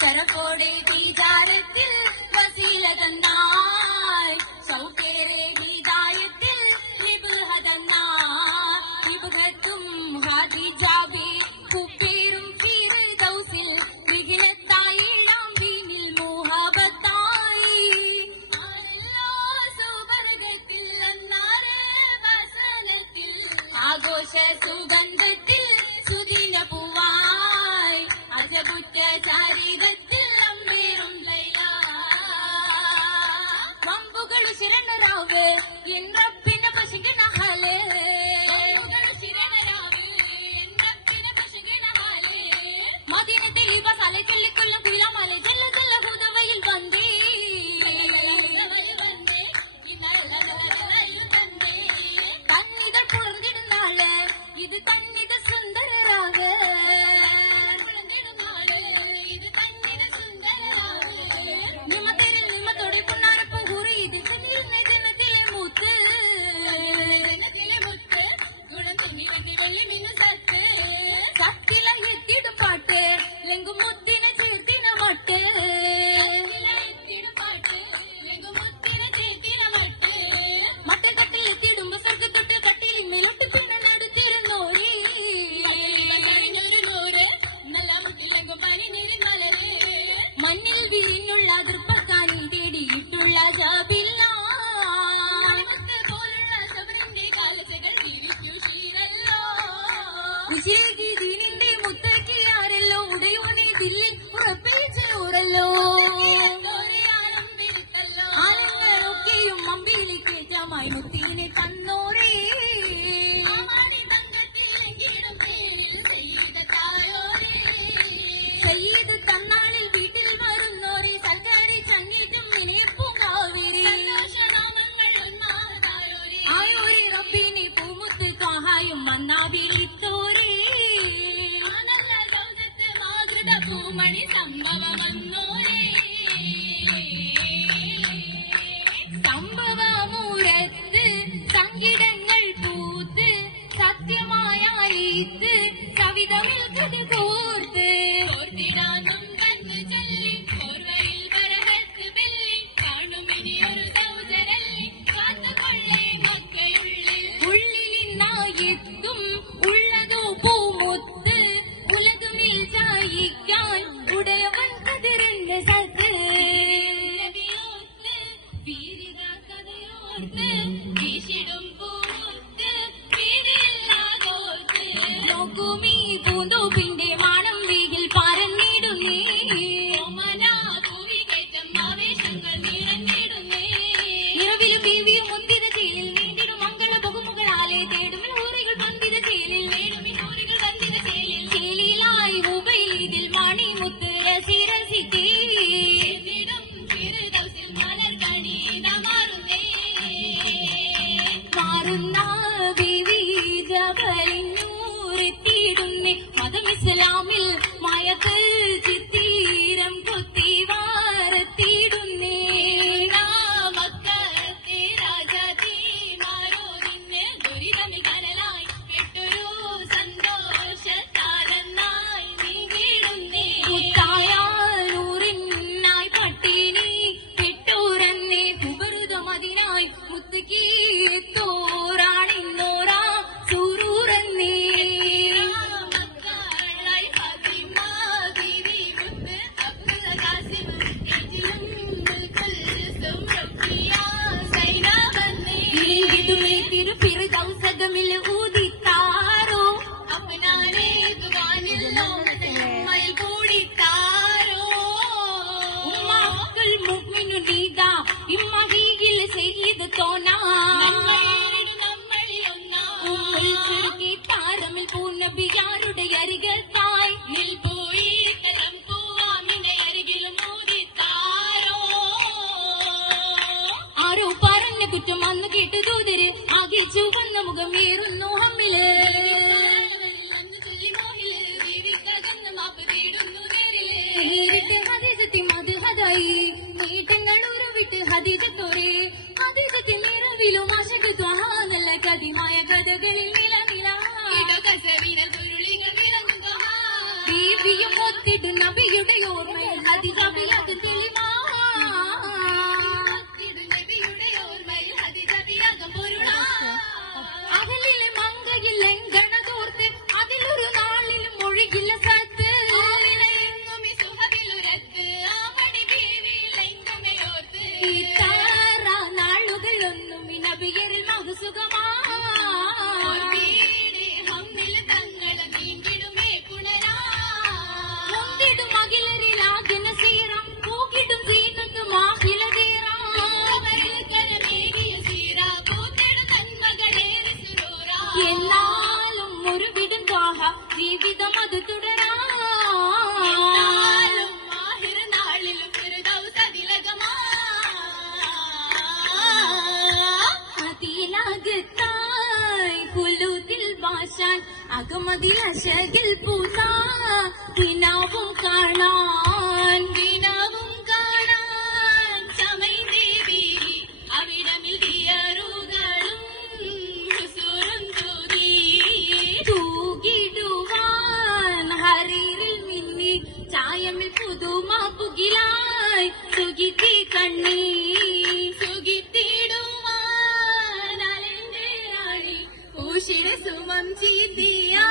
ശരഫോടെ തീജാരത്തിൽ വസീല തന്നായി സൗകേറെ ഹിദായത്തിൽ ലിബ്ഹ തന്നായി ഇബ്ഹത്തും ഹാദിജാബി കുപ്പേരും ഫിർദൗസിൽ വിഘ്നത്തായി ഇടാം ദീനിൽ മുഹബത്തായി ആരല്ലോ സുവർഗത്തിൽ അന്നാരെ വസനത്തിൽ ആഘോഷ സുഗന്ധത്തിൽ സുദിന പൂവായി അജബുറ്റ ചാരികത്തിൽ അമ്പേറും ലൈല വമ്പുകളു ശരണരാവ് എൻ റബ്ബിന പശുകിന ഹലേ വമ്പുകളു ശരണരാവ് എൻ റബ്ബിന പശുകിന ഹലേ മദീനത്തെ ഈ ബസാലെ കല്ലിക്കുള്ള കുയിലാമലെ ജല്ല ജല്ല ഹുദവയിൽ വന്നേ കണ്ണിതൾ പുളർന്നിടുന്നാള് ഇത് കണ്ണിത സുന്ദരരാവ് നിമത്തേരിൽ നിമത്തോടെ പൊന്നാരപ്പൂ ഹൂറി ഇത് ജനത്തിലെ മുത്ത് ഗുണം തുങ്ങി വന്ന് വെള്ളി മിന്നു സത്ത് സത്തില എത്തിടും പാട്ട് ലെങ്കും മുത്തിനെ ചേർത്തിന മട്ട് മട്ടൽ കട്ടിൽ എത്തിയിടുമ്പോ സ്വർഗത്തൊട്ട് കട്ടിലിൽ മേലോട്ട് പിന്നെ നടുത്തിരുന്നോരേ നല്ല മുട്ടിലെങ്കും പനിനീരിൻ മലര് മണ്ണിൽ വിരിഞ്ഞുള്ള ദുർപ്പക്കാനിൽ തേടിയിട്ടുള്ള ജാബില്ല പോലുള്ള ശബരിന്റെ കാലച്ചകൾ ജീവിക്കൂ ക്ഷീരല്ലോ ഉച്ചിരേക്ക് ദീനിന്റെ മുത്തയ്ക്ക് ആരല്ലോ ഉടയോനെ ദില്ലിൽ ഉറപ്പിച്ച് ഊറല്ലോ ആലങ്ങളൊക്കെയും അമ്പിയിലേക്ക് ജമായി മുത്തീനെ തന്നോരേ സയ്യിദ് തന്നാളിൽ വീട്ടിൽ വരുന്നോരെ സൽക്കാരി ചങ്ങേറ്റും വിനയപ്പൂങ്കാവേരി ആയോരെ റബ്ബിനെ പൂമുത്ത് കാഹായും വന്നാവിളിത്തോരേ മാതൃത പൂമണി സംഭവം വന്നോരേ സംഭവമൂരത്ത് സങ്കിടങ്ങൾ പൂത്ത് സത്യമായ ഈത്ത് കവിതമിൽ കഥ കോർത്ത് ഓർത്തിടാനും കന്ന് ചൊല്ലി ഓർവയിൽ വരഹത്ത് വെല്ലി കാണുമിനിയൊരു സൗജരല്ലി കാത്തുകൊള്ളേ മക്കയുള്ളിൽ ഉള്ളിലിന്നായെത്തും ഉള്ളതോ പൂമുത്ത് ഉലകുമിൽ ചായിക്കാൻ ഉടയവൻ കതിരന്റെ സത്ത് വീരിത കഥയോർത്ത് വീശിടും പൂമുത്ത് വീടില്ലാതോർത്ത് നോക്കുമീ പൂന്തോപ്പിന്റെ മാണം വീകിൽ പാരന്നിടുന്നേ മനാതൂവികേറ്റം ആവേശങ്ങൾ നിറഞ്ഞിടുന്നേ നിറവിലും ബീവിയും മുന്തിര ചേലിൽ നീണ്ടിടും മംഗള ബഹുമുകളാലെ തേടും ഊറികൾ പന്തിര ചേലിൽ വേടുമിൻ ഊറികൾ പന്തിര ചേലിൽ ചേലിലായി മൊബൈൽ ഇതിൽ മണിമുത്ത് രസി രസിത്തേ മലർകണി മാറുന്നേ മാറുന്ന ബീവി ജബലിന്നൂരെത്തിയിടുന്നേ മതം ഇസ്ലാമിൽ മയത്ത് ചിത്തീരം കൊത്തി വാരത്തിയിടുന്നേ മക്കത്തെ രാജാതി മാരോതിന് ദുരിതമിൽ കനലായി പെട്ടൊരു സന്തോഷത്താലെന്നായി നീങ്ങിടുന്നേ മുത്തായൂറിനായി പട്ടിണി പെട്ടൂരന്നേ കുബറുതമതിനായി മുത്തുകീ തോറാണിന്നോറാ സൂറൂറന്നേ തിരുപ്പിറുദൗസകമിൽ ഊതിത്താരോ അപ്പനാനെ ദുവാനിൽ ലോകത്തിൽ കൂടിത്താരോ ഉമ്മാക്കൾ മുഅ്മിനു നീദാ ഇമ്മഹിയിൽ ചെയ്ത് തോന്നാ ചുരുക്കി താരമിൽ പൂർണ്ണബിയാരുടെ അരികത്തായി നിൽപോയി കലം പൂവാമിനെ അരികിലും ഊതിത്താരോ ആരോ പറഞ്ഞ കുറ്റം അന്ന് കേട്ടു ദൂതര് ആകെ ചുവന്ന മുഖം ഏറുന്നു ഹമ്മില് നേരിട്ട് ഹദീജത്തി മത് ഹദായി നീട്ടങ്ങൾ ഉറവിട്ട് ഹദീജത്തോരെ ഹദീജത്തി നിറവിലും ആശക്ക് ത്വഹാനല്ല കതിമായ കഥകളിൽ നില ബീവിയും ഒത്തിട്ട് നബിയുടെ ഓർമ്മ ജീവിതം അത് തുടരാം അതിലകത്തായി പുലുതിൽ ഭാഷാൻ അകമതിൽ അശകിൽ പൂതാ ദിനാവും കാണാൻ ചമൈ ദേവി അവിടമിൽ ദിയറുകളും ഹുസൂറും തൂകിടുവാൻ ഹരീറിൽ മിന്നി ചായമിൽ പുതുമ പുകിലായി സുഗിത്തി കണ്ണീ സുഗിത്തിടുവാൻ അലന്റെ റാണി ഊഷിടെ സുമം ചീതിയാ